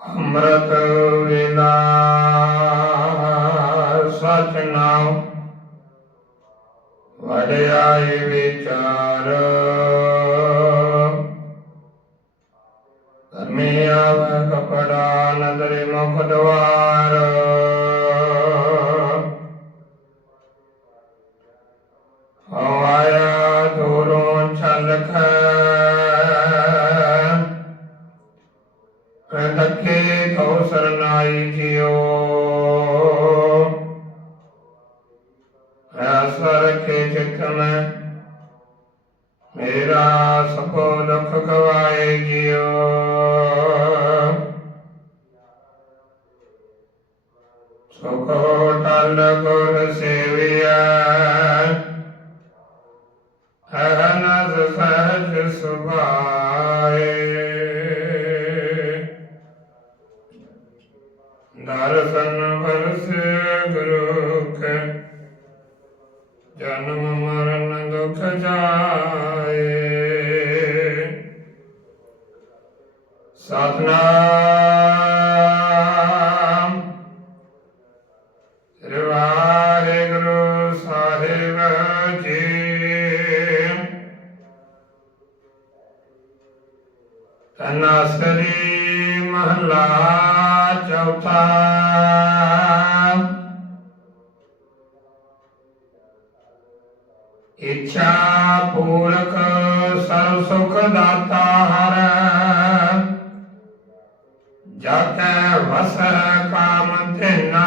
ਅੰਮ੍ਰਿਤ ਵੇਲਾ, ਸਚ ਨਾਮ ਵਡਿਆਈ ਵਿਚਾਰ। ਧਰਮੀ ਆਵ ਕਪੜਾ ਨਦਰਿ ਮੁਖ ਦਵਾਰ। ਹਉ ਆਇਆ ਦੂਰੋਂ ਛਲਖ ਪ੍ਰਤਕੇ ਕਉ ਸਰਨਾਈ ਜਿਉ। ਅਸਰ ਕੇ ਚਿਤ ਮੇਰਾ ਸਭੋ ਦੁਖ ਗਵਾਏ ਜਿਉ। ਸੁਖੋ ਟਲ ਗੁਰ ਸੇਵਿਆ ਅਹਨਸ ਸਹਜ ਸੁਭਾਏ ਦਰਸ਼ਨ ਬਰਸ ਗੁਰੂ ਕੇ ਜਨਮ ਮਰਨ ਦੁਖ ਜਾਏ। ਸਤਨਾਮ। ਸ੍ਰੀ ਵਾਹਿਗੁਰੂ ਸਾਹਿਬ ਜੀ। ਤਨਾਸਰੀ ਮਹਲਾ ਚੌਥਾ ਇੱਛਾ ਪੂਰਕ ਸਰਵ ਸੁਖ ਦਾਤਾ ਹਰ ਜਾ ਕੈ ਵਸ ਕਾਮ ਧਿਨਾ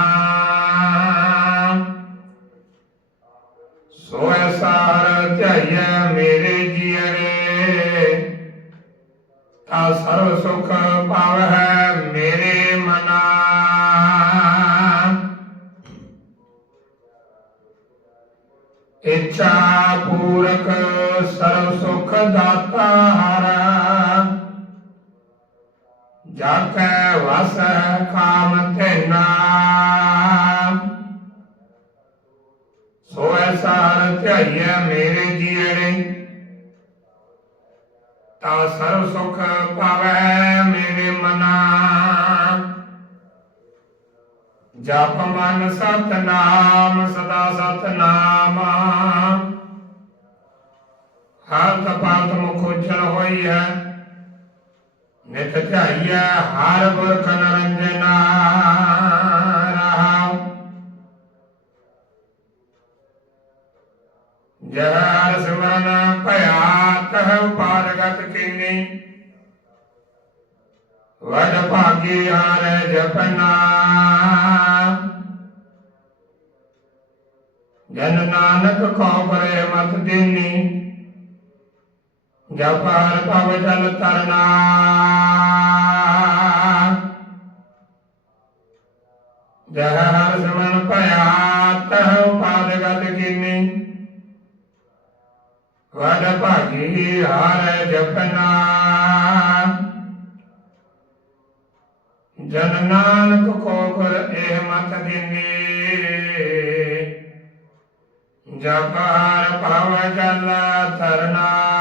ਸੋਇ ਸਾਰ ਧਿਆਇ ਮੇਰੇ ਜੀਅਰੇ ਤਾ ਸਰਵ ਸੁਖ ਪਾਵਹਿ ਇੱਛਾ ਪੂਰਕ ਸਰਬ ਸੁਖ ਦਾਤਾ ਹਰ। ਜਾ ਕੈ ਵਸ ਕਾਮ ਧਿਨਾ। ਸੋਇ ਸਾਰ ਧਿਆਈਐ ਮੇਰੇ ਜੀਅਰੇ ਤਾ ਸਰਬ ਸੁਖ ਪਾਵੈ ਮੇਰੇ ਮਨਾ। ਜਪ ਮਨ ਸਤਨਾਮ, ਸਦਾ ਸਤ ਨਾਮ ਹਰ ਕਪਾਤ ਮੁਖ ਉਜਲ ਹੋਈ ਹੈ। ਨਿਤ ਧਿਆਈਐ ਹਰ ਪੁਰਖ ਨਰੰਜਨਾ ਰਹਾਉ ਜਹਰ ਸਿਮਰਨ ਭਇਆ ਤਹ ਪਾਰਗਤ ਕੀਨੀ। ਵਡ ਭਾਗੀ ਹਾਰੇ ਜਪਨਾ ਜਨ ਨਾਨਕ ਕੋ ਪਰੇ ਮਤ ਦੇਨੀ। ਜਪਾਰ ਭਵ ਜਲ ਤਰਨਾ ਜਹ ਹਰ ਸਿਮਰਨ ਭਇਆ, ਤਹ ਪਾਰਗਤ ਕੀਨੀ। ਵਡ ਭਾਗੀ ਹਾਰ ਜਪਨਾ। ਜਨ ਨਾਨਕ ਕੋ ਕਰ ਇਹ ਮਤ ਦਿਨੀ। ਜਪਾਰ ਭਵ ਜਲ ਤਰਨਾ